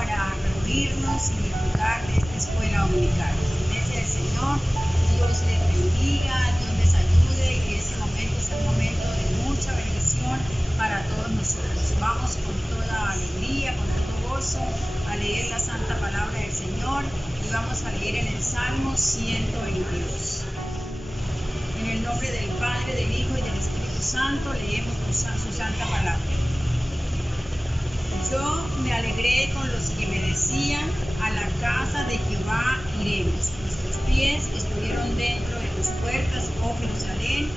para reunirnos y disfrutar de esta escuela dominical. Iglesia del Señor, Dios les bendiga, Dios les ayude y este momento es un momento de mucha bendición para todos nosotros. Vamos con toda alegría, con todo gozo a leer la santa palabra del Señor y vamos a leer en el Salmo 122. En el nombre del Padre, del Hijo y del Espíritu Santo leemos su santa palabra. Yo me alegré con los que me decían, a la casa de Jehová iremos. Nuestros pies estuvieron dentro de tus puertas, oh Jerusalén,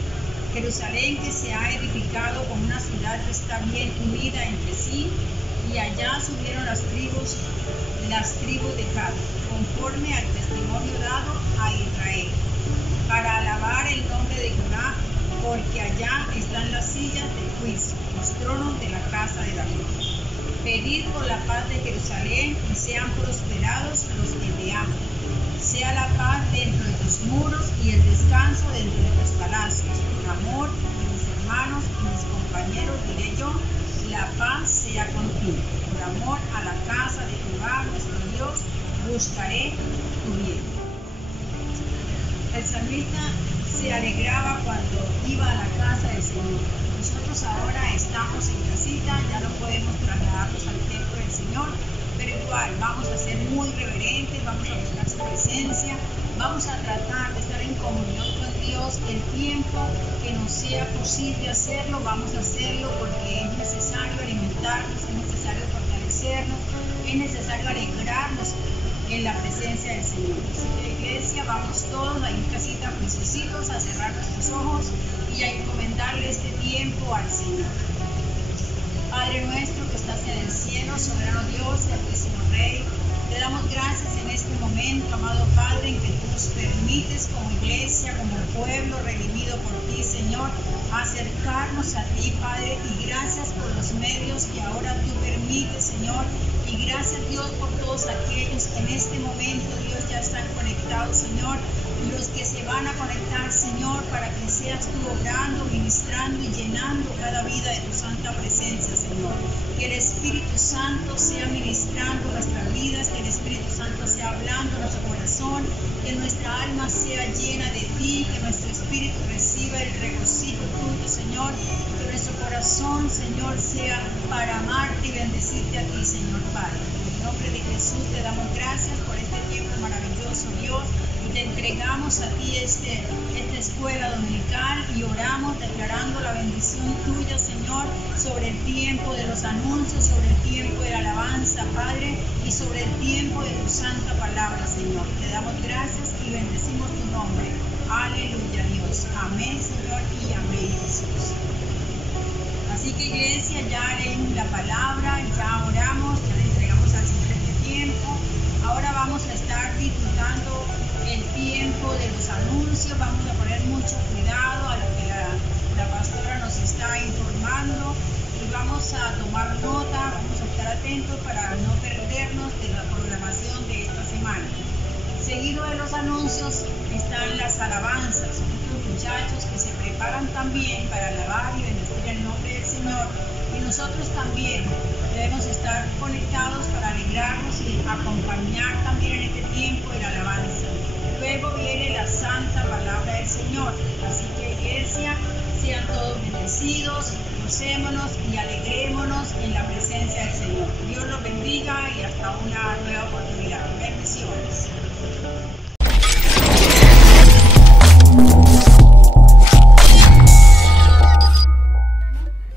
Jerusalén que se ha edificado como una ciudad que está bien unida entre sí, y allá subieron las tribus de Jad, conforme al testimonio dado a Israel, para alabar el nombre de Jehová, porque allá están las sillas del juicio, los tronos de la casa de David. Pedid por la paz de Jerusalén y sean prosperados los que te aman. Sea la paz dentro de tus muros y el descanso dentro de tus palacios. Por amor de mis hermanos y mis compañeros diré yo, la paz sea contigo. Por amor a la casa de Jehová nuestro Dios, buscaré tu bien. El salmista se alegraba cuando iba a la casa del Señor. Nosotros ahora estamos en casita, ya no podemos trasladarnos al templo del Señor, pero igual vamos a ser muy reverentes, vamos a buscar su presencia, vamos a tratar de estar en comunión con Dios el tiempo que nos sea posible hacerlo, vamos a hacerlo porque es necesario alimentarnos, es necesario fortalecernos, es necesario alegrarnos en la presencia del Señor. Así que iglesia, vamos todos ahí en casita juiciositos a cerrar nuestros ojos y a encomendarle este tiempo al Señor. Padre nuestro que estás en el cielo, soberano Dios, altísimo Rey, te damos gracias en este momento, amado Padre, en que tú nos permites como iglesia, como pueblo redimido por ti, Señor, acercarnos a ti, Padre, y gracias por los medios que ahora tú permites, Señor, y gracias, Dios, por todos aquellos que en este momento, Dios, ya están conectados, Señor, y los que se van a conectar, Señor, para que seas tú obrando, ministrando y llenando cada vida de tu santa presencia, Señor. Que el Espíritu Santo sea ministrando nuestras vidas, que el Espíritu Santo sea hablando en nuestro corazón, que nuestra alma sea llena de ti, que nuestro espíritu reciba el regocijo tuyo, Señor, que nuestro corazón, Señor, sea para amarte y bendecirte a ti, Señor Padre. En el nombre de Jesús te damos gracias por este tiempo maravilloso, Dios, y te entregamos a ti esta escuela dominical y oramos declarando la bendición tuya, Señor, sobre el tiempo de los anuncios, sobre el tiempo de la alabanza, Padre, y sobre el tiempo de tu santa palabra, Señor. Te damos gracias y bendecimos tu nombre. Aleluya, Dios. Amén, Señor, y amén, Jesús. Así que iglesia, ya leímos la palabra, ya oramos, ya le entregamos al Señor este tiempo. Ahora vamos a estar disfrutando el tiempo de los anuncios, vamos a poner mucho cuidado a lo que la pastora nos está informando y vamos a tomar nota, vamos a estar atentos para no perdernos de la programación de esta semana. Seguido de los anuncios están las alabanzas, estos muchachos que se preparan también para alabar y bendecir el nombre del Señor, y nosotros también debemos estar conectados para alegrarnos y acompañar también en este tiempo de la alabanza. Luego viene la santa palabra del Señor, así que iglesia, sean todos bendecidos, gocémonos y alegrémonos en la presencia del Señor. Dios los bendiga y hasta una nueva oportunidad. Bendiciones.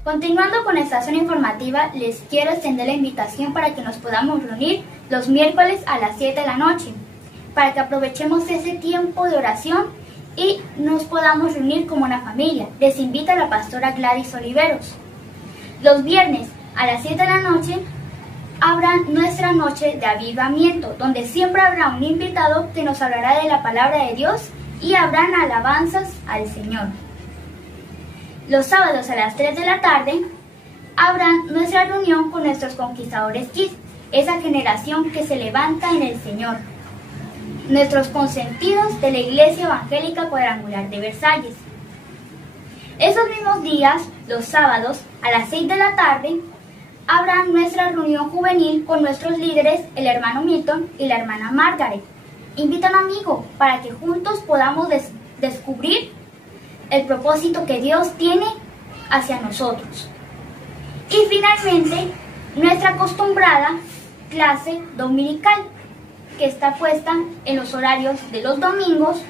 Continuando con esta zona informativa, les quiero extender la invitación para que nos podamos reunir los miércoles a las 7 de la noche, para que aprovechemos ese tiempo de oración y nos podamos reunir como una familia. Les invita la pastora Gladys Oliveros. Los viernes a las 7 de la noche habrá nuestra noche de avivamiento, donde siempre habrá un invitado que nos hablará de la palabra de Dios y habrán alabanzas al Señor. Los sábados a las 3 de la tarde habrá nuestra reunión con nuestros conquistadores Kids, esa generación que se levanta en el Señor. Nuestros consentidos de la Iglesia Evangélica Cuadrangular de Versalles. Esos mismos días, los sábados a las 6 de la tarde, habrá nuestra reunión juvenil con nuestros líderes, el hermano Milton y la hermana Margaret. Invita a un amigo para que juntos podamos descubrir el propósito que Dios tiene hacia nosotros. Y finalmente, nuestra acostumbrada clase dominical, que está puesta en los horarios de los domingos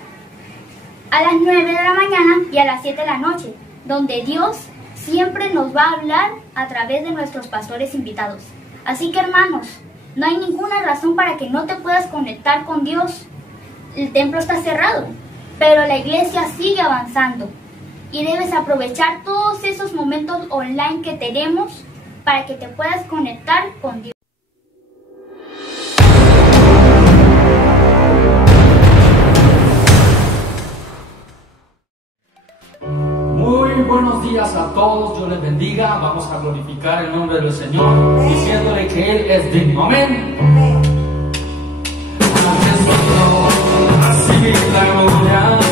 a las 9 de la mañana y a las 7 de la noche, donde Dios siempre nos va a hablar a través de nuestros pastores invitados. Así que, hermanos, no hay ninguna razón para que no te puedas conectar con Dios. El templo está cerrado, pero la iglesia sigue avanzando y debes aprovechar todos esos momentos online que tenemos para que te puedas conectar con Dios. Muy buenos días a todos, Dios les bendiga. Vamos a glorificar el nombre del Señor, diciéndole que Él es digno. Amén. Así la gloria.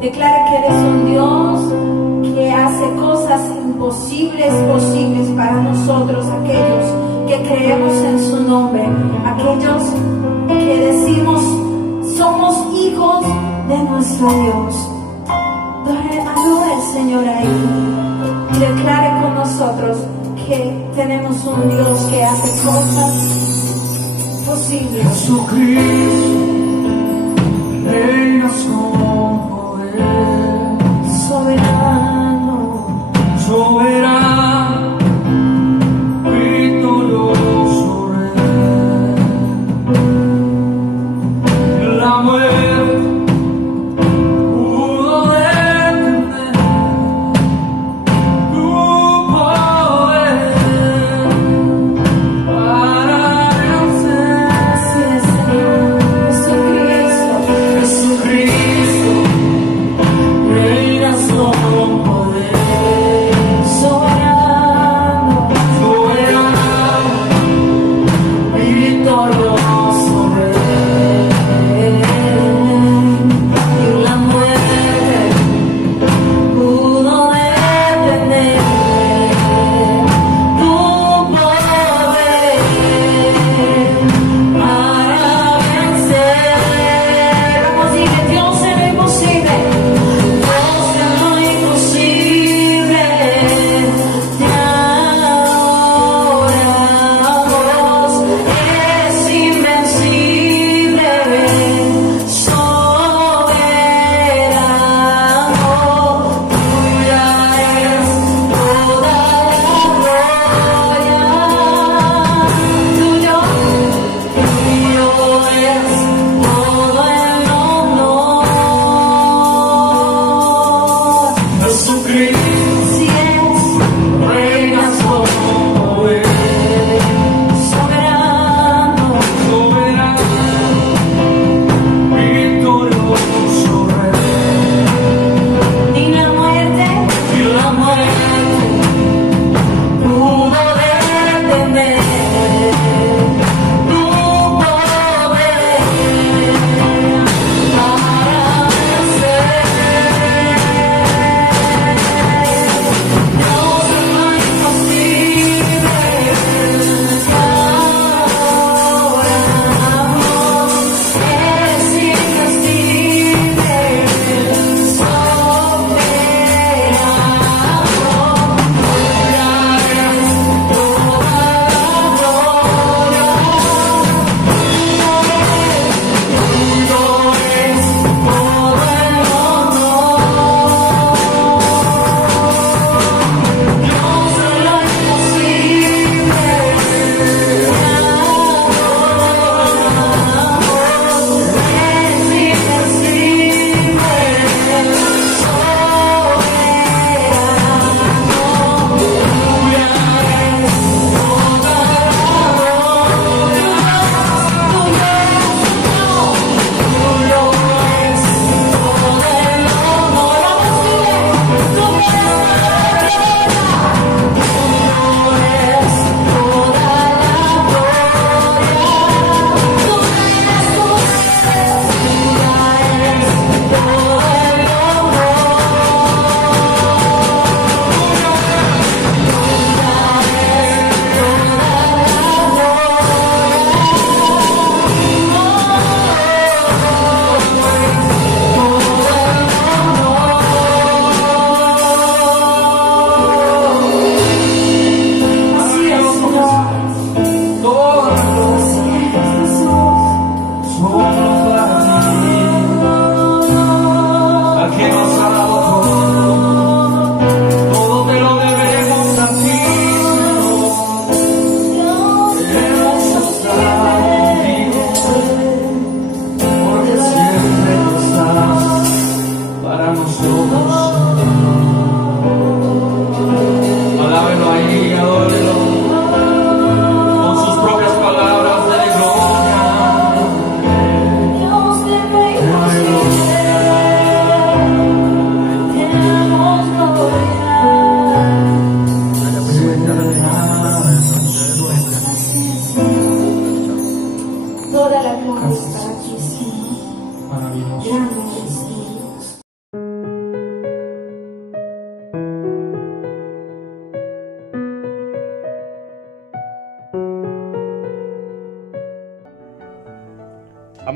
Declara que eres un Dios que hace cosas imposibles posibles para nosotros, aquellos que creemos en su nombre, aquellos que decimos somos hijos de nuestro Dios. Adore al Señor ahí y declare con nosotros que tenemos un Dios que hace cosas posibles. Jesucristo, reinas con poder, soberano, soberano, victorioso Rey. La muerte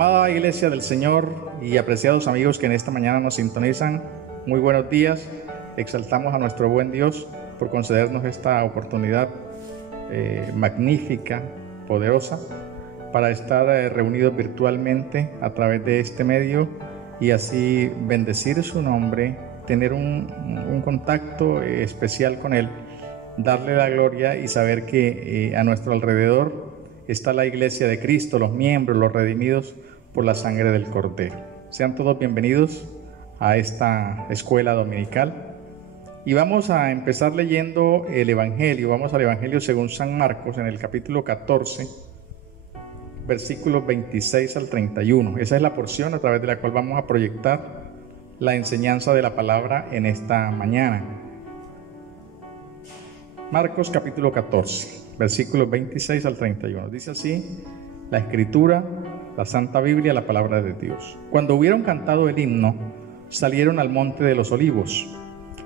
Amada Iglesia del Señor y apreciados amigos que en esta mañana nos sintonizan, muy buenos días. Exaltamos a nuestro buen Dios por concedernos esta oportunidad magnífica, poderosa, para estar reunidos virtualmente a través de este medio y así bendecir su nombre, tener un contacto especial con Él, darle la gloria y saber que a nuestro alrededor está la Iglesia de Cristo, los miembros, los redimidos por la sangre del Cordero. Sean todos bienvenidos a esta escuela dominical y vamos a empezar leyendo el Evangelio. Vamos al Evangelio según San Marcos en el capítulo 14, versículos 26 al 31. Esa es la porción a través de la cual vamos a proyectar la enseñanza de la palabra en esta mañana. Marcos capítulo 14, versículos 26 al 31. Dice así la Escritura, la Santa Biblia, la palabra de Dios. Cuando hubieron cantado el himno, salieron al monte de los olivos.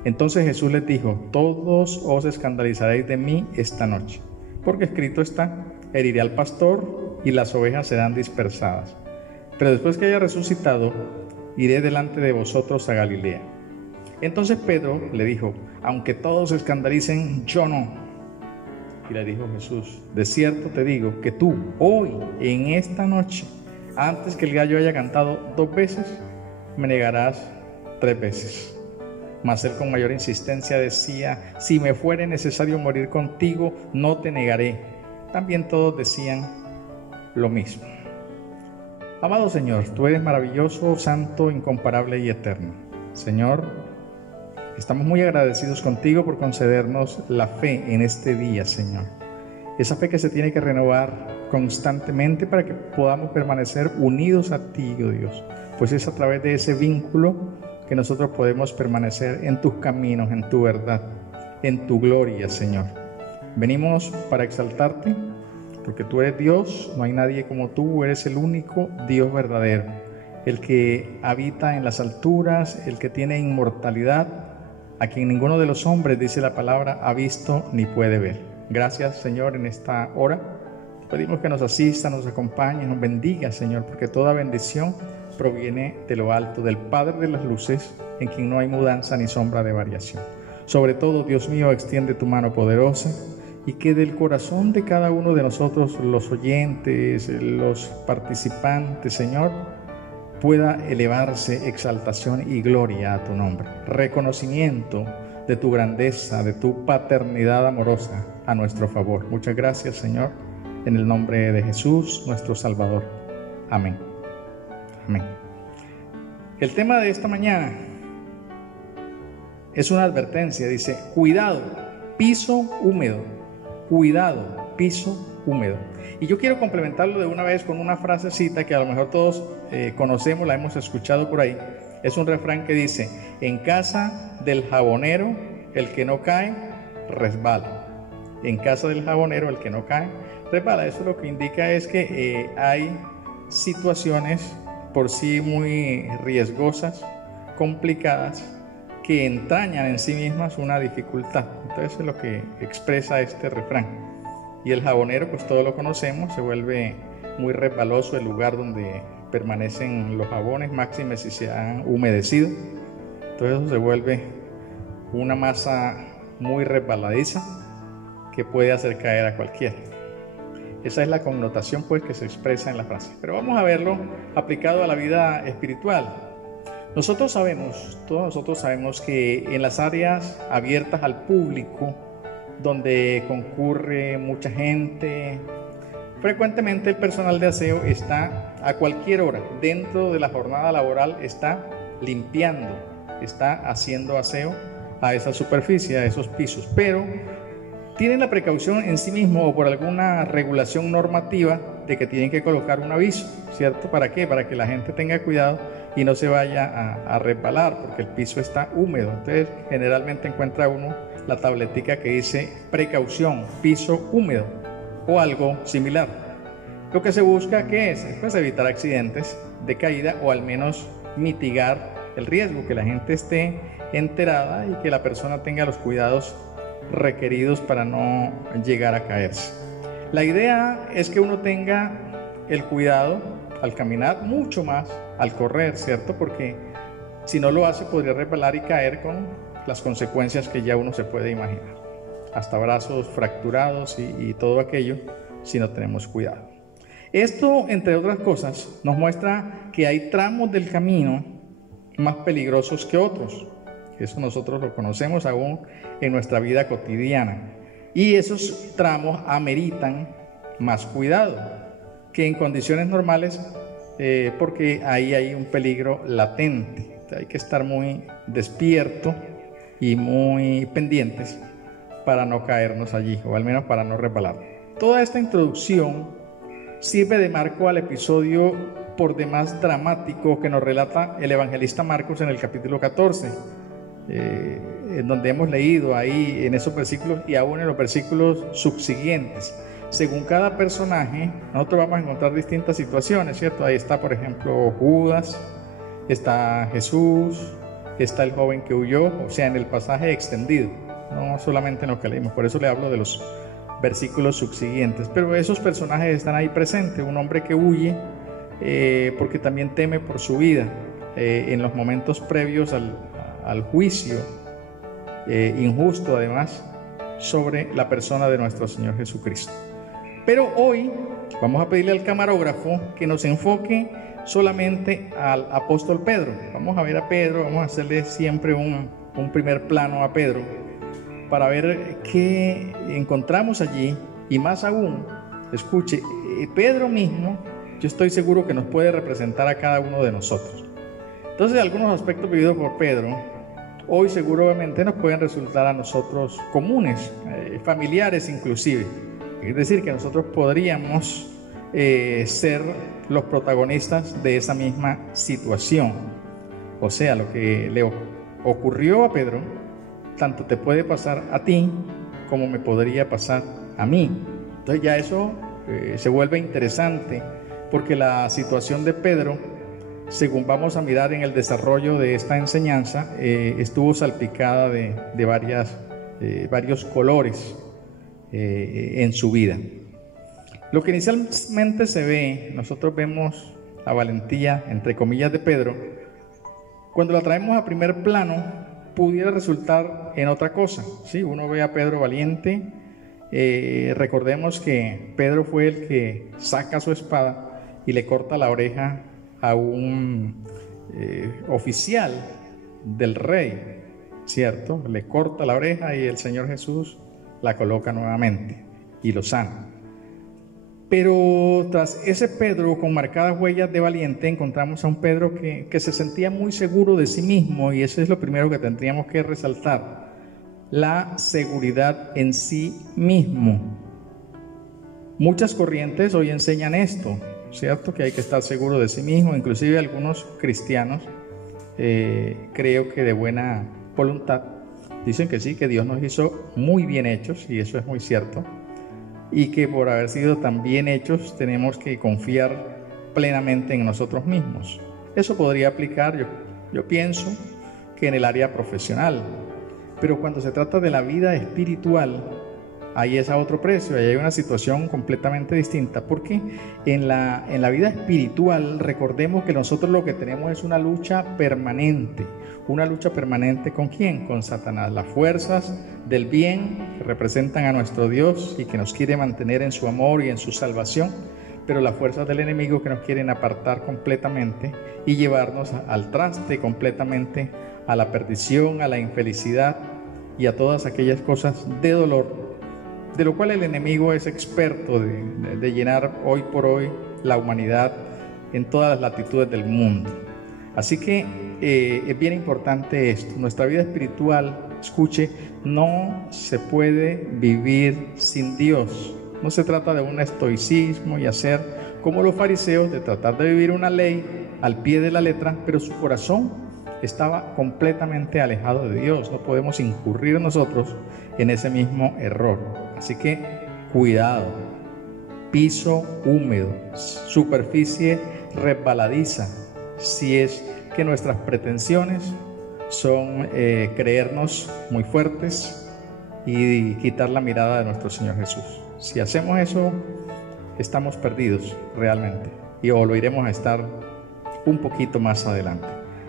Entonces Jesús les dijo: todos os escandalizaréis de mí esta noche, porque escrito está: heriré al pastor y las ovejas serán dispersadas. Pero después que haya resucitado, iré delante de vosotros a Galilea. Entonces Pedro le dijo: aunque todos se escandalicen, yo no. Y le dijo Jesús: de cierto te digo que tú, hoy, en esta noche, antes que el gallo haya cantado 2 veces, me negarás 3 veces. Mas él con mayor insistencia decía: si me fuere necesario morir contigo, no te negaré. También todos decían lo mismo. Amado Señor, tú eres maravilloso, santo, incomparable y eterno. Señor, estamos muy agradecidos contigo por concedernos la fe en este día, Señor. Esa fe que se tiene que renovar constantemente para que podamos permanecer unidos a ti, oh Dios. Pues es a través de ese vínculo que nosotros podemos permanecer en tus caminos, en tu verdad, en tu gloria, Señor. Venimos para exaltarte, porque tú eres Dios, no hay nadie como tú, eres el único Dios verdadero, el que habita en las alturas, el que tiene inmortalidad, a quien ninguno de los hombres, dice la palabra, ha visto ni puede ver. Gracias, Señor, en esta hora. Te pedimos que nos asista, nos acompañe, nos bendiga, Señor, porque toda bendición proviene de lo alto, del Padre de las luces, en quien no hay mudanza ni sombra de variación. Sobre todo, Dios mío, extiende tu mano poderosa y que del corazón de cada uno de nosotros, los oyentes, los participantes, Señor, pueda elevarse exaltación y gloria a tu nombre, reconocimiento de tu grandeza, de tu paternidad amorosa a nuestro favor. Muchas gracias, Señor, en el nombre de Jesús, nuestro Salvador. Amén. Amén. El tema de esta mañana es una advertencia. Dice: cuidado, piso húmedo. Cuidado, piso húmedo. Y yo quiero complementarlo de una vez con una frasecita que a lo mejor todos conocemos, la hemos escuchado por ahí. Es un refrán que dice: en casa del jabonero el que no cae resbala. En casa del jabonero el que no cae resbala. Eso lo que indica es que hay situaciones por sí muy riesgosas, complicadas, que entrañan en sí mismas una dificultad. Entonces es lo que expresa este refrán. Y el jabonero, pues todos lo conocemos, se vuelve muy resbaloso el lugar donde permanecen los jabones, máxime si se han humedecido. Entonces eso se vuelve una masa muy resbaladiza que puede hacer caer a cualquiera. Esa es la connotación, pues, que se expresa en la frase. Pero vamos a verlo aplicado a la vida espiritual. Nosotros sabemos, todos nosotros sabemos que en las áreas abiertas al público, donde concurre mucha gente, frecuentemente el personal de aseo está a cualquier hora, dentro de la jornada laboral, está limpiando, está haciendo aseo a esa superficie, a esos pisos, pero tienen la precaución en sí mismo o por alguna regulación normativa de que tienen que colocar un aviso, ¿cierto? ¿Para qué? Para que la gente tenga cuidado y no se vaya a resbalar, porque el piso está húmedo. Entonces generalmente encuentra uno la tabletica que dice precaución, piso húmedo o algo similar. Lo que se busca, ¿qué es? Pues evitar accidentes de caída o al menos mitigar el riesgo, que la gente esté enterada y que la persona tenga los cuidados requeridos para no llegar a caerse. La idea es que uno tenga el cuidado al caminar, mucho más al correr, ¿cierto? Porque si no lo hace podría resbalar y caer con las consecuencias que ya uno se puede imaginar. Hasta brazos fracturados y todo aquello si no tenemos cuidado. Esto, entre otras cosas, nos muestra que hay tramos del camino más peligrosos que otros. Eso nosotros lo conocemos aún en nuestra vida cotidiana. Y esos tramos ameritan más cuidado que en condiciones normales, porque ahí hay un peligro latente. Hay que estar muy despierto y muy pendientes para no caernos allí, o al menos para no resbalar. Toda esta introducción sirve de marco al episodio por demás dramático que nos relata el evangelista Marcos en el capítulo 14, en donde hemos leído ahí en esos versículos y aún en los versículos subsiguientes. Según cada personaje, nosotros vamos a encontrar distintas situaciones, ¿cierto? Ahí está, por ejemplo, Judas, está Jesús, está el joven que huyó, o sea, en el pasaje extendido, no solamente en lo que leímos. Por eso le hablo de los versículos subsiguientes, pero esos personajes están ahí presentes. Un hombre que huye porque también teme por su vida en los momentos previos al juicio injusto, además, sobre la persona de nuestro Señor Jesucristo. Pero hoy vamos a pedirle al camarógrafo que nos enfoque solamente al apóstol Pedro. Vamos a ver a Pedro, vamos a hacerle siempre un primer plano a Pedro para ver qué encontramos allí, y más aún, escuche, Pedro mismo, yo estoy seguro que nos puede representar a cada uno de nosotros. Entonces, algunos aspectos vividos por Pedro hoy seguramente nos pueden resultar a nosotros comunes, familiares inclusive. Es decir, que nosotros podríamos ser los protagonistas de esa misma situación. O sea, lo que le ocurrió a Pedro, tanto te puede pasar a ti como me podría pasar a mí. Entonces ya eso se vuelve interesante, porque la situación de Pedro, según vamos a mirar en el desarrollo de esta enseñanza, estuvo salpicada de varios colores en su vida. Lo que inicialmente se ve, nosotros vemos la valentía, entre comillas, de Pedro. Cuando la traemos a primer plano, pudiera resultar en otra cosa, ¿sí? Uno ve a Pedro valiente. Recordemos que Pedro fue el que saca su espada y le corta la oreja a un oficial del rey, ¿cierto? Le corta la oreja y el Señor Jesús la coloca nuevamente y lo sana. Pero tras ese Pedro con marcadas huellas de valiente, encontramos a un Pedro que se sentía muy seguro de sí mismo, y eso es lo primero que tendríamos que resaltar: la seguridad en sí mismo. Muchas corrientes hoy enseñan esto, ¿cierto? Que hay que estar seguro de sí mismo. Inclusive algunos cristianos, creo que de buena voluntad, dicen que sí, que Dios nos hizo muy bien hechos, y eso es muy cierto, y que por haber sido tan bien hechos tenemos que confiar plenamente en nosotros mismos. Eso podría aplicar, yo pienso, que en el área profesional, pero cuando se trata de la vida espiritual, ahí es a otro precio, ahí hay una situación completamente distinta, porque en la vida espiritual, recordemos que nosotros lo que tenemos es una lucha permanente. ¿Una lucha permanente con quién? Con Satanás. Las fuerzas del bien que representan a nuestro Dios y que nos quiere mantener en su amor y en su salvación, pero las fuerzas del enemigo que nos quieren apartar completamente y llevarnos al traste completamente, a la perdición, a la infelicidad y a todas aquellas cosas de dolor, de lo cual el enemigo es experto de llenar hoy por hoy la humanidad en todas las latitudes del mundo. Así que es bien importante esto. Nuestra vida espiritual, escuche, no se puede vivir sin Dios. No se trata de un estoicismo y hacer como los fariseos, de tratar de vivir una ley al pie de la letra, pero su corazón estaba completamente alejado de Dios. No podemos incurrir nosotros en ese mismo error. Así que cuidado. Piso húmedo, superficie resbaladiza, si es que nuestras pretensiones son creernos muy fuertes y quitar la mirada de nuestro Señor Jesús. Si hacemos eso, estamos perdidos realmente, y o lo iremos a estar un poquito más adelante.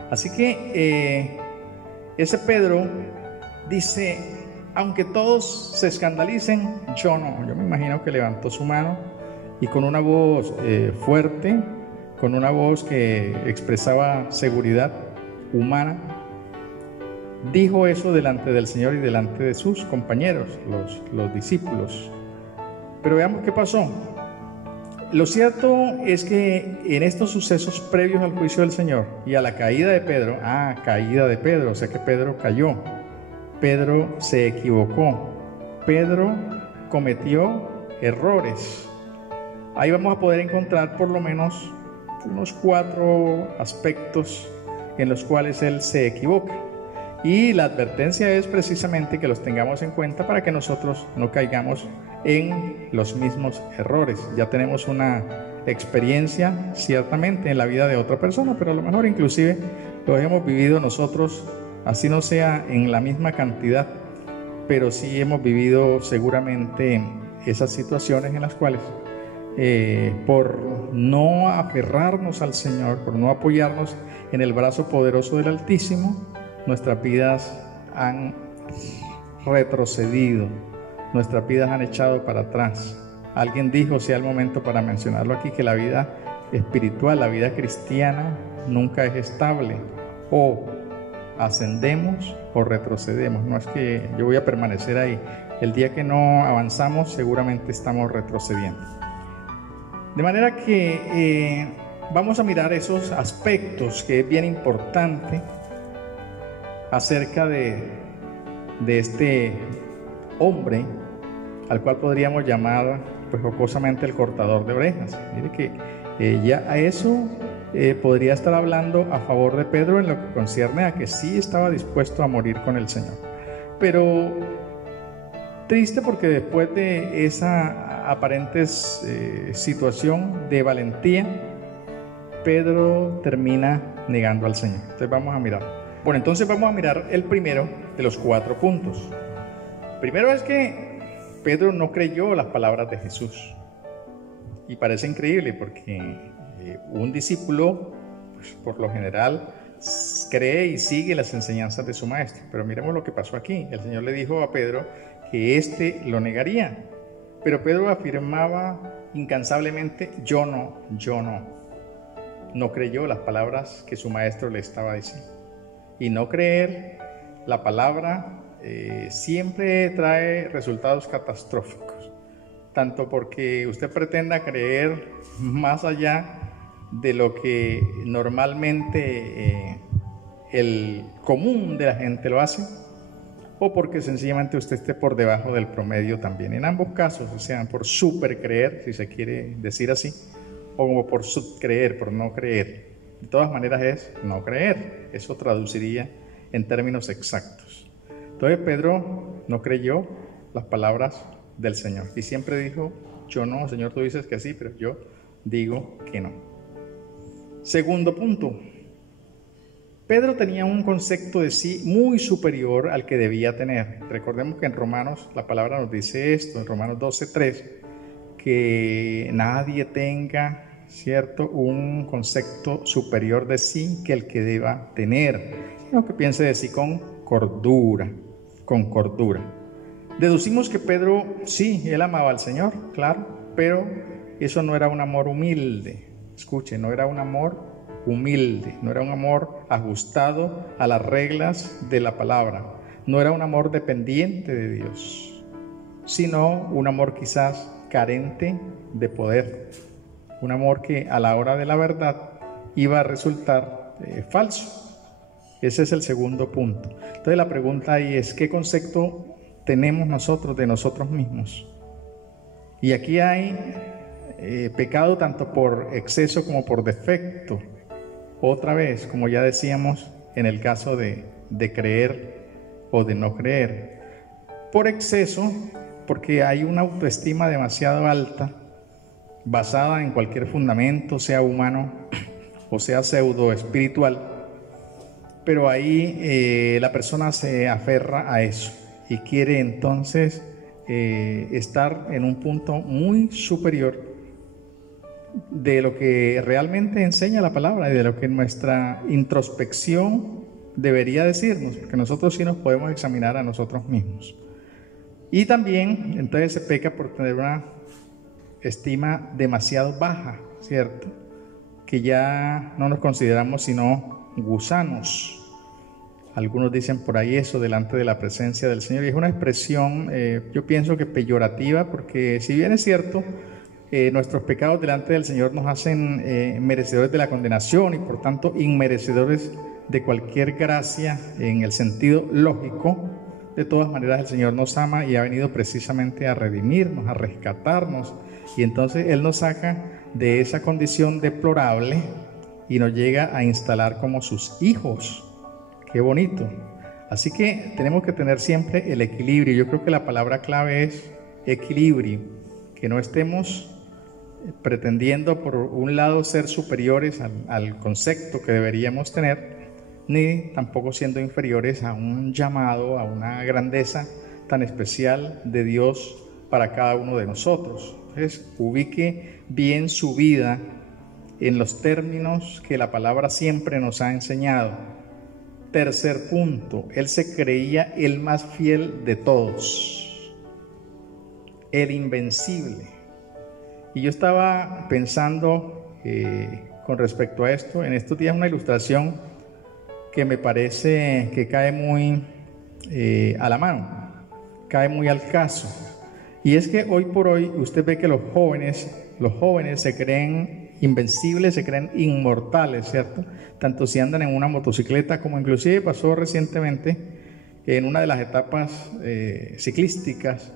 Así que ese Pedro dice, aunque todos se escandalicen, yo no. Yo me imagino que levantó su mano y con una voz fuerte, con una voz que expresaba seguridad humana, dijo eso delante del Señor y delante de sus compañeros, los discípulos. Pero veamos qué pasó. Lo cierto es que en estos sucesos previos al juicio del Señor y a la caída de Pedro, caída de Pedro, o sea que Pedro cayó, Pedro se equivocó, Pedro cometió errores. Ahí vamos a poder encontrar por lo menos unos 4 aspectos en los cuales él se equivoca. Y la advertencia es precisamente que los tengamos en cuenta para que nosotros no caigamos en los mismos errores. Ya tenemos una experiencia ciertamente en la vida de otra persona, pero a lo mejor inclusive lo hemos vivido nosotros, así no sea en la misma cantidad, pero sí hemos vivido seguramente esas situaciones en las cuales por no aferrarnos al Señor, por no apoyarnos en el brazo poderoso del Altísimo, nuestras vidas han retrocedido, nuestras vidas han echado para atrás. Alguien dijo, sea el momento para mencionarlo aquí, que la vida espiritual, la vida cristiana nunca es estable. O ascendemos o retrocedemos. No es que yo voy a permanecer ahí. El día que no avanzamos, seguramente estamos retrocediendo. De manera que vamos a mirar esos aspectos que es bien importante acerca de este hombre al cual podríamos llamar pues jocosamente el cortador de orejas. Mire que ya a eso podría estar hablando a favor de Pedro en lo que concierne a que sí estaba dispuesto a morir con el Señor. Pero triste porque después de esa aparente situación de valentía, Pedro termina negando al Señor. Entonces vamos a mirar. Bueno, entonces vamos a mirar el primero de los 4 puntos. Primero es que Pedro no creyó las palabras de Jesús. Y parece increíble porque un discípulo, pues, por lo general, cree y sigue las enseñanzas de su maestro. Pero miremos lo que pasó aquí. El Señor le dijo a Pedro que éste lo negaría. Pero Pedro afirmaba incansablemente, yo no. No creyó las palabras que su maestro le estaba diciendo. Y no creer la palabra siempre trae resultados catastróficos, tanto porque usted pretenda creer más allá de lo que normalmente el común de la gente lo hace, o porque sencillamente usted esté por debajo del promedio también. En ambos casos, o sea, por super creer, si se quiere decir así, o como por subcreer, por no creer. De todas maneras es no creer. Eso traduciría en términos exactos. Entonces Pedro no creyó las palabras del Señor y siempre dijo, yo no, Señor, tú dices que sí, pero yo digo que no. Segundo punto, Pedro tenía un concepto de sí muy superior al que debía tener. Recordemos que en Romanos la palabra nos dice esto, en Romanos 12:3, que nadie tenga, ¿cierto?, un concepto superior de sí que el que deba tener, sino que piense de sí con cordura. Deducimos que Pedro, sí, él amaba al Señor, claro, pero eso no era un amor humilde. Escuche, no era un amor humilde, no era un amor ajustado a las reglas de la palabra, no era un amor dependiente de Dios, sino un amor quizás carente de poder, un amor que a la hora de la verdad iba a resultar falso. Ese es el segundo punto. Entonces la pregunta ahí es, ¿qué concepto tenemos nosotros de nosotros mismos? Y aquí hay pecado tanto por exceso como por defecto. Otra vez, como ya decíamos, en el caso de creer o de no creer. Por exceso, porque hay una autoestima demasiado alta, basada en cualquier fundamento, sea humano o sea pseudo espiritual, pero ahí la persona se aferra a eso y quiere entonces estar en un punto muy superior de lo que realmente enseña la palabra y de lo que nuestra introspección debería decirnos, porque nosotros sí nos podemos examinar a nosotros mismos. Y también entonces se peca por tener una estima demasiado baja, ¿cierto? Que ya no nos consideramos sino gusanos. Algunos dicen por ahí eso delante de la presencia del Señor, y es una expresión, yo pienso que peyorativa, porque si bien es cierto, nuestros pecados delante del Señor nos hacen merecedores de la condenación y por tanto inmerecedores de cualquier gracia en el sentido lógico, de todas maneras el Señor nos ama y ha venido precisamente a redimirnos, a rescatarnos, y entonces Él nos saca de esa condición deplorable y nos llega a instalar como sus hijos. ¡Qué bonito! Así que tenemos que tener siempre el equilibrio. Yo creo que la palabra clave es equilibrio, que no estemos pretendiendo por un lado ser superiores al concepto que deberíamos tener, ni tampoco siendo inferiores a un llamado, a una grandeza tan especial de Dios para cada uno de nosotros. Entonces, ubique bien su vida en los términos que la palabra siempre nos ha enseñado. Tercer punto, él se creía el más fiel de todos, el invencible. Y yo estaba pensando con respecto a esto, en estos días una ilustración que me parece que cae muy a la mano, cae muy al caso. Y es que hoy por hoy usted ve que los jóvenes se creen invencibles, se creen inmortales, ¿cierto? Tanto si andan en una motocicleta como inclusive pasó recientemente en una de las etapas ciclísticas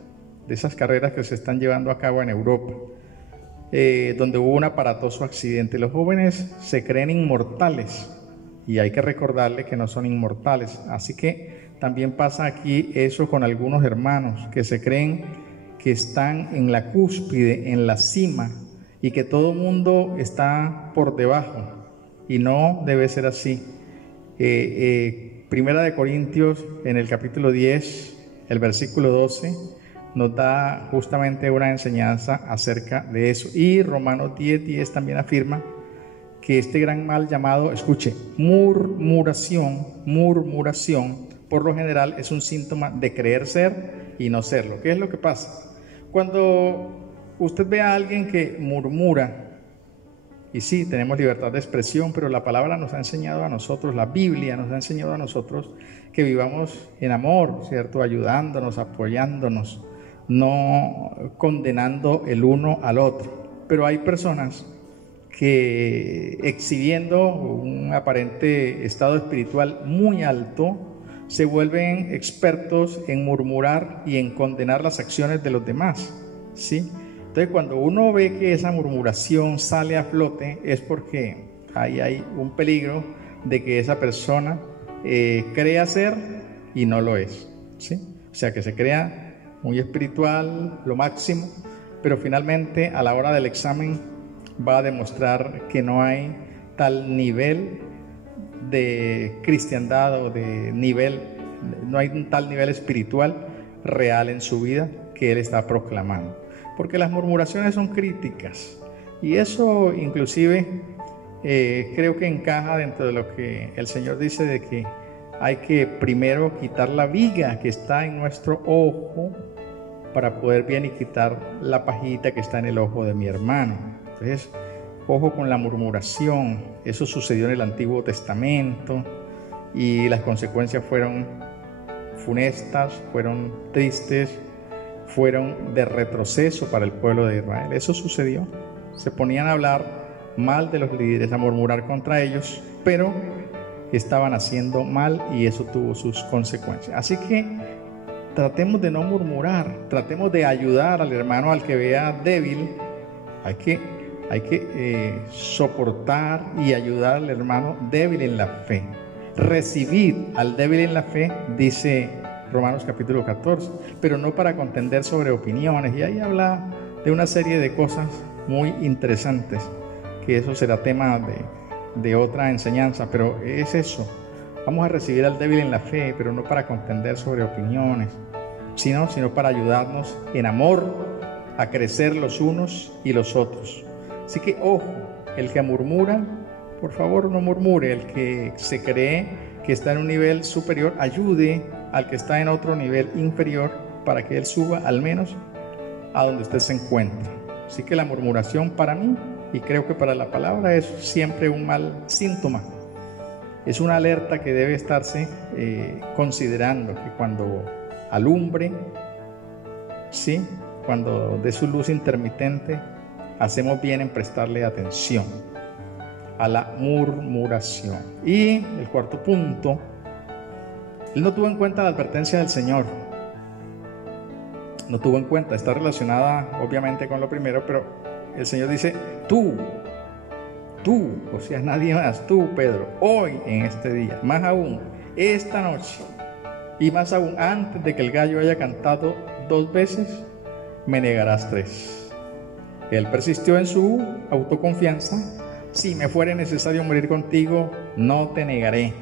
de esas carreras que se están llevando a cabo en Europa, donde hubo un aparatoso accidente. Los jóvenes se creen inmortales y hay que recordarle que no son inmortales. Así que también pasa aquí eso con algunos hermanos que se creen que están en la cúspide, en la cima, y que todo mundo está por debajo, y no debe ser así. Primera de Corintios, en el capítulo 10, el versículo 12, nos da justamente una enseñanza acerca de eso. Y Romanos 10:10 también afirma que este gran mal llamado, escuche, murmuración, por lo general es un síntoma de creer ser y no serlo. ¿Qué es lo que pasa? Cuando usted ve a alguien que murmura, y sí, tenemos libertad de expresión, pero la palabra nos ha enseñado a nosotros, la Biblia nos ha enseñado a nosotros que vivamos en amor, ¿cierto? Ayudándonos, apoyándonos, no condenando el uno al otro. Pero hay personas que, exhibiendo un aparente estado espiritual muy alto, se vuelven expertos en murmurar y en condenar las acciones de los demás, ¿sí? Entonces, cuando uno ve que esa murmuración sale a flote, es porque ahí hay un peligro de que esa persona crea ser y no lo es, ¿sí? O sea, que se crea muy espiritual, lo máximo, pero finalmente a la hora del examen va a demostrar que no hay tal nivel de cristiandad o de nivel, no hay un tal nivel espiritual real en su vida que él está proclamando, porque las murmuraciones son críticas, y eso inclusive creo que encaja dentro de lo que el Señor dice, de que hay que primero quitar la viga que está en nuestro ojo para poder bien y quitar la pajita que está en el ojo de mi hermano. Entonces, ojo con la murmuración. Eso sucedió en el Antiguo Testamento y las consecuencias fueron funestas, fueron tristes, fueron de retroceso para el pueblo de Israel. Eso sucedió. Se ponían a hablar mal de los líderes, a murmurar contra ellos, pero estaban haciendo mal y eso tuvo sus consecuencias. Así que tratemos de no murmurar, tratemos de ayudar al hermano al que vea débil. Hay que soportar y ayudar al hermano débil en la fe. Recibid al débil en la fe, dice Romanos capítulo 14, pero no para contender sobre opiniones. Y ahí habla de una serie de cosas muy interesantes, que eso será tema de otra enseñanza, pero es eso. Vamos a recibir al débil en la fe, pero no para contender sobre opiniones, sino para ayudarnos en amor a crecer los unos y los otros. Así que ojo, el que murmura, por favor no murmure. El que se cree que está en un nivel superior, ayude al que está en otro nivel inferior para que él suba al menos a donde usted se encuentra. Así que la murmuración para mí, y creo que para la palabra, es siempre un mal síntoma. Es una alerta que debe estarse considerando, que cuando alumbre, ¿sí?, cuando dé su luz intermitente, hacemos bien en prestarle atención a la murmuración. Y el cuarto punto, él no tuvo en cuenta la advertencia del Señor. No tuvo en cuenta, está relacionada obviamente con lo primero, pero el Señor dice, tú, o sea, nadie más, tú, Pedro, hoy en este día, más aún, esta noche, y más aún antes de que el gallo haya cantado 2 veces, me negarás 3. Él persistió en su autoconfianza. Si me fuere necesario morir contigo, no te negaré.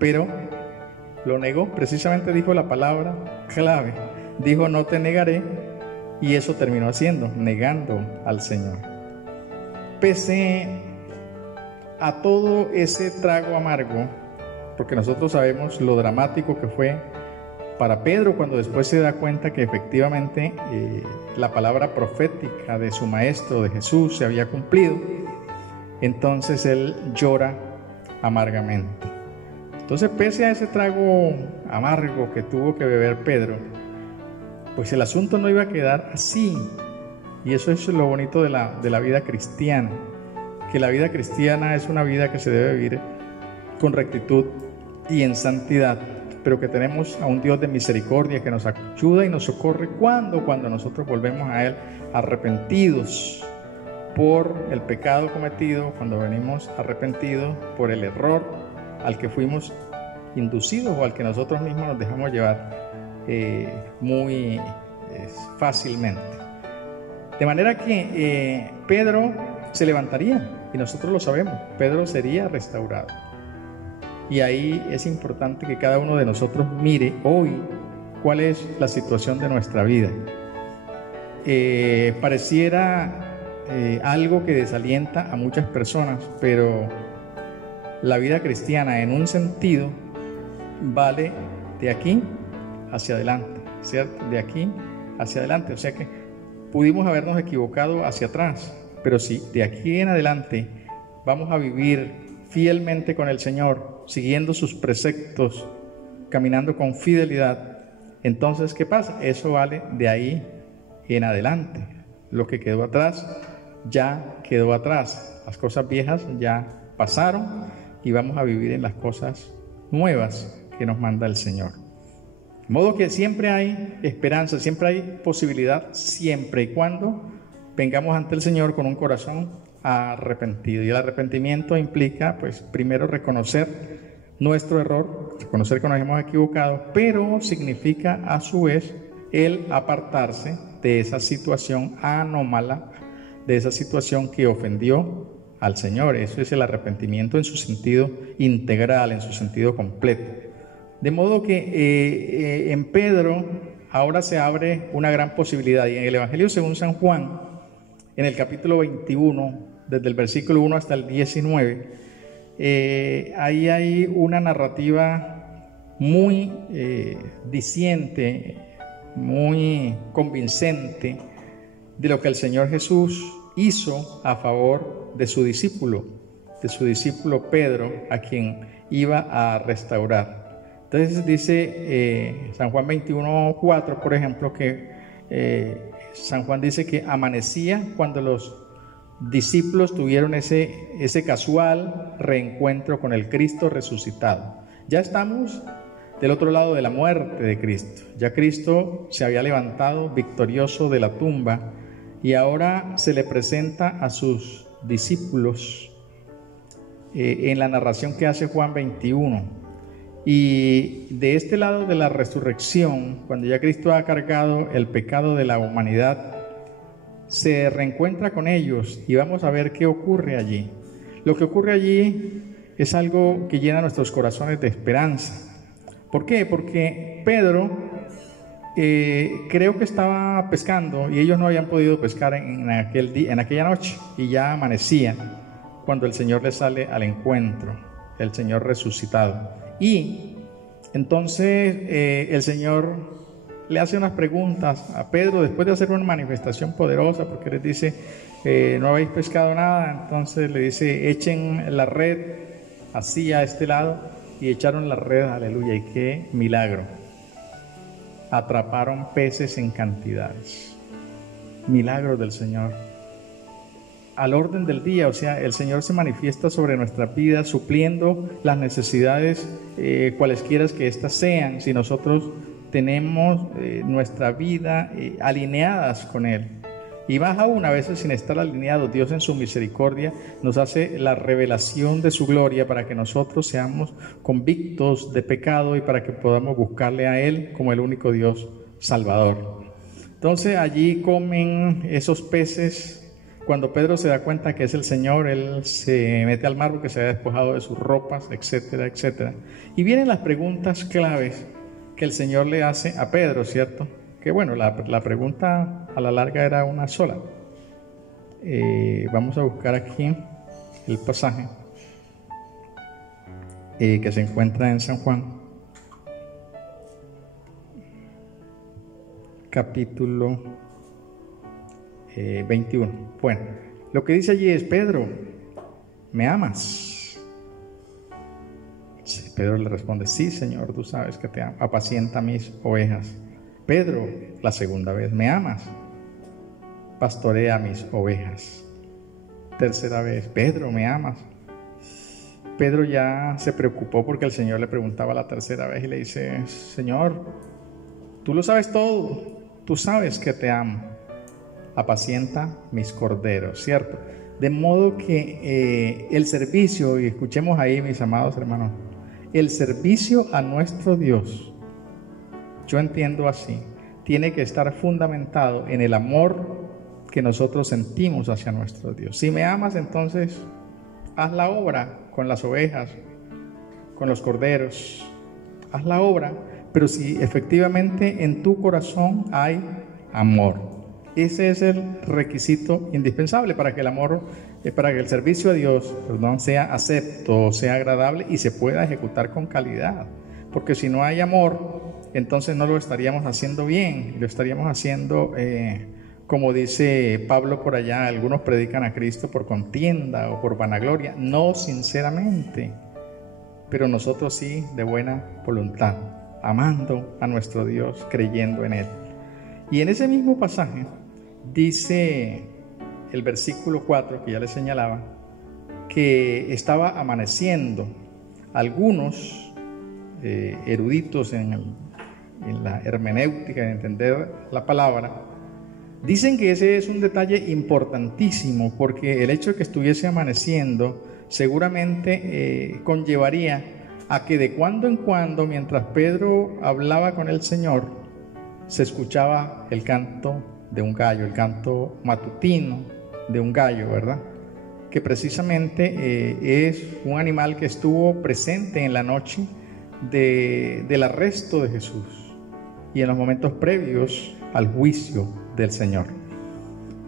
Pero lo negó, precisamente dijo la palabra clave. Dijo, no te negaré, y eso terminó haciendo, negando al Señor. Pese a todo ese trago amargo, porque nosotros sabemos lo dramático que fue para Pedro cuando después se da cuenta que efectivamente la palabra profética de su maestro, de Jesús, se había cumplido, entonces él llora amargamente. Entonces, pese a ese trago amargo que tuvo que beber Pedro, pues el asunto no iba a quedar así. Y eso es lo bonito de la vida cristiana, que la vida cristiana es una vida que se debe vivir con rectitud y en santidad, pero que tenemos a un Dios de misericordia que nos ayuda y nos socorre cuando nosotros volvemos a Él arrepentidos por el pecado cometido, cuando venimos arrepentidos por el error al que fuimos inducidos o al que nosotros mismos nos dejamos llevar muy fácilmente. De manera que Pedro se levantaría, y nosotros lo sabemos, Pedro sería restaurado. Y ahí es importante que cada uno de nosotros mire hoy cuál es la situación de nuestra vida. Pareciera algo que desalienta a muchas personas, pero la vida cristiana en un sentido vale de aquí hacia adelante, ¿cierto? De aquí hacia adelante, o sea que pudimos habernos equivocado hacia atrás, pero si de aquí en adelante vamos a vivir fielmente con el Señor, siguiendo sus preceptos, caminando con fidelidad, entonces ¿qué pasa? Eso vale de ahí en adelante. Lo que quedó atrás ya quedó atrás, las cosas viejas ya pasaron y vamos a vivir en las cosas nuevas que nos manda el Señor. De modo que siempre hay esperanza, siempre hay posibilidad, siempre y cuando vengamos ante el Señor con un corazón arrepentido. Y el arrepentimiento implica, pues, primero reconocer nuestro error, reconocer que nos hemos equivocado, pero significa a su vez el apartarse de esa situación anómala, de esa situación que ofendió al Señor. Eso es el arrepentimiento en su sentido integral, en su sentido completo. De modo que en Pedro ahora se abre una gran posibilidad, y en el Evangelio según San Juan, en el capítulo 21, desde el versículo 1 hasta el 19, ahí hay una narrativa muy diciente, muy convincente de lo que el Señor Jesús hizo a favor de su discípulo Pedro, a quien iba a restaurar. Entonces dice San Juan 21:4, por ejemplo, que San Juan dice que amanecía cuando los discípulos tuvieron ese casual reencuentro con el Cristo resucitado. Ya estamos del otro lado de la muerte de Cristo. Ya Cristo se había levantado victorioso de la tumba y ahora se le presenta a sus discípulos en la narración que hace Juan 21. Y de este lado de la resurrección, cuando ya Cristo ha cargado el pecado de la humanidad, se reencuentra con ellos y vamos a ver qué ocurre allí. Lo que ocurre allí es algo que llena nuestros corazones de esperanza. ¿Por qué? Porque Pedro creo que estaba pescando y ellos no habían podido pescar en aquella noche, y ya amanecía cuando el Señor les sale al encuentro, el Señor resucitado. Y entonces el Señor le hace unas preguntas a Pedro después de hacer una manifestación poderosa, porque les dice, no habéis pescado nada. Entonces le dice, echen la red así a este lado, y echaron la red, aleluya, y qué milagro. Atraparon peces en cantidades. Milagros del Señor. Al orden del día, o sea, el Señor se manifiesta sobre nuestras vidas, supliendo las necesidades, cualesquiera que éstas sean, si nosotros tenemos nuestra vida alineadas con Él. Y más aún, a veces sin estar alineados, Dios en su misericordia nos hace la revelación de su gloria para que nosotros seamos convictos de pecado y para que podamos buscarle a Él como el único Dios salvador. Entonces allí comen esos peces. Cuando Pedro se da cuenta que es el Señor, él se mete al mar porque se había despojado de sus ropas, etcétera, etcétera. Y vienen las preguntas claves que el Señor le hace a Pedro, ¿cierto? Que bueno, la pregunta a la larga era una sola. Vamos a buscar aquí el pasaje que se encuentra en San Juan, capítulo 21. Bueno, lo que dice allí es: Pedro, ¿me amas? Sí, Pedro le responde: sí, Señor, tú sabes que te amo, apacienta mis ovejas. Pedro, la segunda vez: ¿me amas? Pastorea mis ovejas. Tercera vez: Pedro, ¿me amas? Pedro ya se preocupó porque el Señor le preguntaba la tercera vez y le dice: Señor, tú lo sabes todo, tú sabes que te amo, apacienta mis corderos, ¿cierto? De modo que el servicio, y escuchemos ahí, mis amados hermanos, el servicio a nuestro Dios, yo entiendo así, tiene que estar fundamentado en el amor que nosotros sentimos hacia nuestro Dios. Si me amas, entonces haz la obra con las ovejas, con los corderos, haz la obra, pero si efectivamente en tu corazón hay amor. Ese es el requisito indispensable para que el amor, para que el servicio a Dios, sea acepto, sea agradable y se pueda ejecutar con calidad. Porque si no hay amor, entonces no lo estaríamos haciendo bien, lo estaríamos haciendo, como dice Pablo por allá, algunos predican a Cristo por contienda o por vanagloria, no sinceramente, pero nosotros sí de buena voluntad, amando a nuestro Dios, creyendo en Él. Y en ese mismo pasaje dice el versículo 4 que ya les señalaba, que estaba amaneciendo. Algunos eruditos en la hermenéutica, en entender la palabra, dicen que ese es un detalle importantísimo, porque el hecho de que estuviese amaneciendo seguramente conllevaría a que de cuando en cuando, mientras Pedro hablaba con el Señor, se escuchaba el canto de un gallo, el canto matutino de un gallo, ¿verdad? Que precisamente es un animal que estuvo presente en la noche del arresto de Jesús y en los momentos previos al juicio del Señor.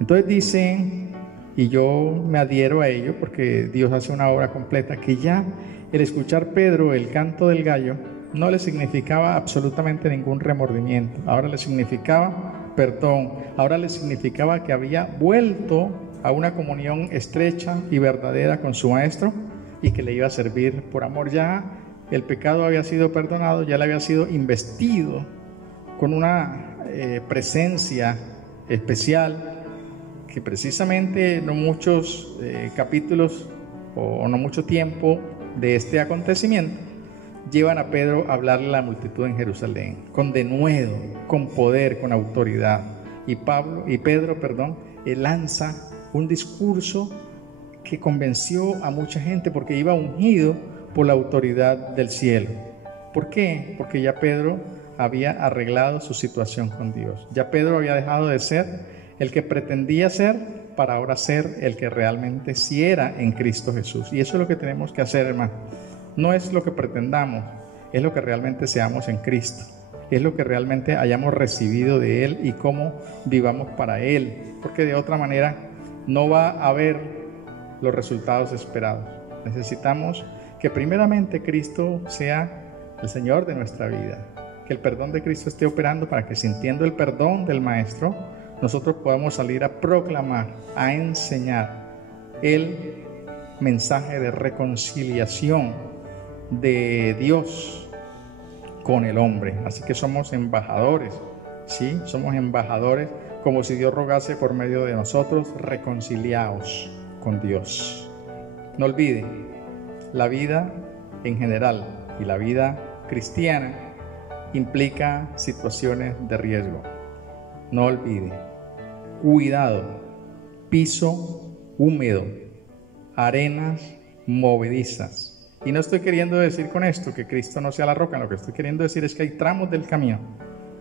Entonces dice, y yo me adhiero a ello porque Dios hace una obra completa, que ya el escuchar Pedro el canto del gallo no le significaba absolutamente ningún remordimiento. Ahora le significaba perdón, ahora le significaba que había vuelto a una comunión estrecha y verdadera con su maestro y que le iba a servir por amor. Ya el pecado había sido perdonado, ya le había sido investido con una presencia especial que precisamente no muchos capítulos o no mucho tiempo de este acontecimiento llevan a Pedro a hablarle a la multitud en Jerusalén, con denuedo, con poder, con autoridad. Y Pedro, lanza un discurso que convenció a mucha gente porque iba ungido por la autoridad del cielo. ¿Por qué? Porque ya Pedro había arreglado su situación con Dios. Ya Pedro había dejado de ser el que pretendía ser para ahora ser el que realmente sí era en Cristo Jesús. Y eso es lo que tenemos que hacer, hermano. No es lo que pretendamos, es lo que realmente seamos en Cristo. es lo que realmente hayamos recibido de Él y cómo vivamos para Él, porque de otra manera no va a haber los resultados esperados. Necesitamos que primeramente Cristo sea el Señor de nuestra vida, que el perdón de Cristo esté operando para que, sintiendo el perdón del Maestro, nosotros podamos salir a proclamar, a enseñar el mensaje de reconciliación de Dios con el hombre. Así que somos embajadores, ¿sí? Somos embajadores, como si Dios rogase por medio de nosotros: reconciliaos con Dios. No olvide, la vida en general y la vida cristiana implica situaciones de riesgo. No olvide, cuidado, piso húmedo, arenas movedizas. Y no estoy queriendo decir con esto que Cristo no sea la roca. Lo que estoy queriendo decir es que hay tramos del camino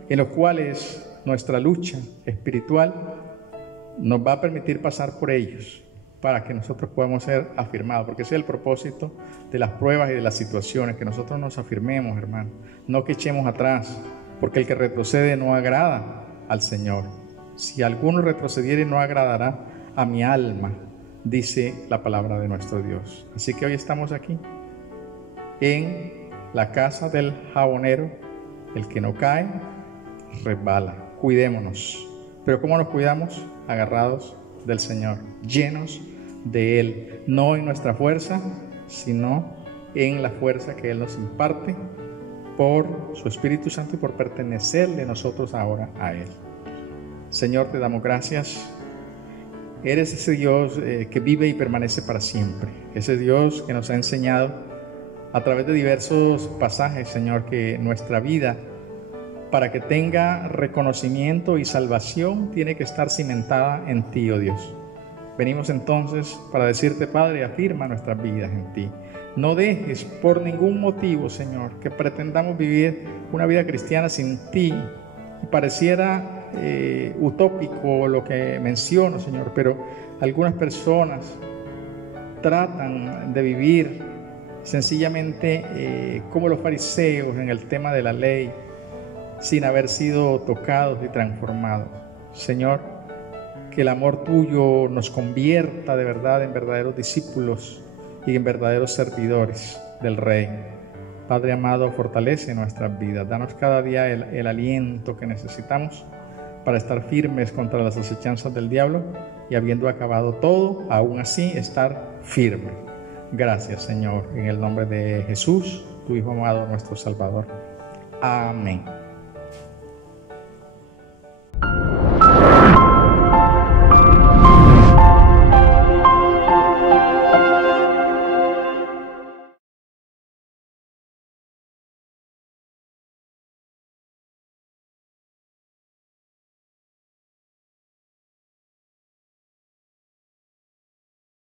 en los cuales nuestra lucha espiritual nos va a permitir pasar por ellos para que nosotros podamos ser afirmados, porque ese es el propósito de las pruebas y de las situaciones, que nosotros nos afirmemos, hermano, no que echemos atrás, porque el que retrocede no agrada al Señor. Si alguno retrocediere, no agradará a mi alma, dice la palabra de nuestro Dios. Así que hoy estamos aquí en la casa del jabonero. El que no cae resbala. Cuidémonos. Pero ¿cómo nos cuidamos? Agarrados del Señor, llenos de Él, no en nuestra fuerza, sino en la fuerza que Él nos imparte por su Espíritu Santo y por pertenecerle nosotros ahora a Él. Señor, te damos gracias. Eres ese Dios que vive y permanece para siempre, ese Dios que nos ha enseñado a través de diversos pasajes, Señor, que nuestra vida, para que tenga reconocimiento y salvación, tiene que estar cimentada en ti, oh Dios. Venimos entonces para decirte, Padre, afirma nuestras vidas en ti. No dejes por ningún motivo, Señor, que pretendamos vivir una vida cristiana sin ti. Pareciera utópico lo que menciono, Señor, pero algunas personas tratan de vivir sencillamente como los fariseos en el tema de la ley, sin haber sido tocados y transformados. Señor, que el amor tuyo nos convierta de verdad en verdaderos discípulos y en verdaderos servidores del Rey. Padre amado, fortalece nuestras vidas, danos cada día el aliento que necesitamos para estar firmes contra las acechanzas del diablo y, habiendo acabado todo, aún así estar firmes. Gracias, Señor, en el nombre de Jesús, tu Hijo amado, nuestro Salvador. Amén.